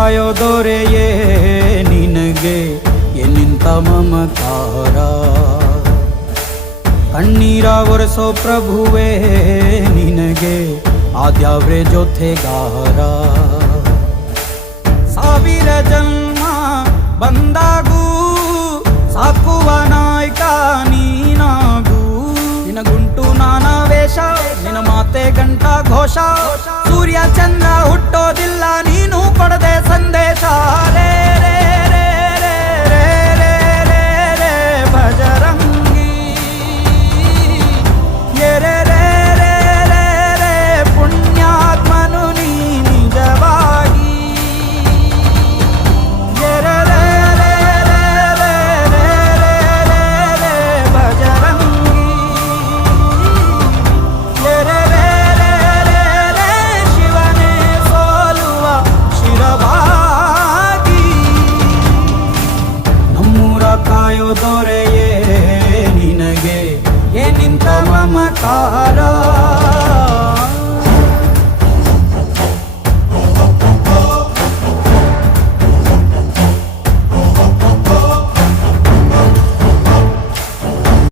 ಕಾಯೋ ದೊರೆಯೇ ನಿನಗೆ ಎನ್ನಿಂತ ಮಮಕಾರ. ಕಣ್ಣೀರ ಒರೆಸೋ ಪ್ರಭುವೇ ನಿನಗೆ ಆದ್ಯಾವ್ರೆ ಜೊತೆಗಾರ. ಸಾವಿರ ಜನ್ಮ ಬಂದಾಗೂ ಸಾಕುವ ನಾಯಕ ನೀನಾಗೂ. ನಿನಗುಂಟು ನಾನಾ ವೇಷ, ನಿನ ಮಾತೆ ಗಂಟ ಘೋಷ. ಸೂರ್ಯ ಚಂದ್ರ ಹುಟ್ಟೋದಿಲ್ಲ ನೀನು ಕೊಡದೆ ಸಂದೇಶ. ರೇ ರೇ ರೇ ರೇ ರೇ ರೇ ರೇ ರೇ ಭಜರಂಗಿ. ರೇ ರೇ ರೇ ರೇ ರೇ ಪುಣ್ಯಾತ್ಮನು ನೀ ನಿಜವಾಗಿ. ರೇ ರೇ ರೇ ರೇ ರೇ ರೇ ರೇ ರೇ ರೇ ಭಜರಂಗಿ. ರೇ ರೇ ರೇ ರೇ ರೇ ರೇ ಶಿವನೇ ಸೋಲುವ ಶಿರವಾಗಿ. ನಮ್ಮೂರ ಕಾಯೋ ದೊರೆ